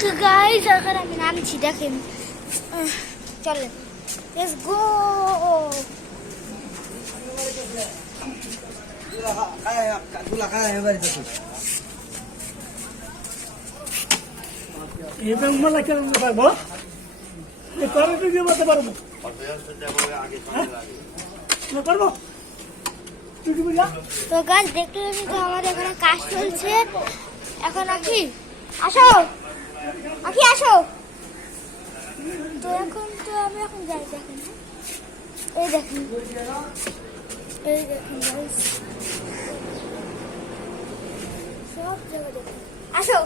তো গাইস এখন আমি নামছি, দেখেন। চলেন, লেটস গো। এবার মালা কেন পারবো? পারবো পারবো। তো গাছ দেখলেন তো আমাদের এখানে কাজ চলছে এখন। আখি আসো, আখি আসো। তো এখন তো আমি এখন যাই, দেখেন। এই দেখেন, এই দেখেন গাইস, সব জায়গা দেখেন। আসো।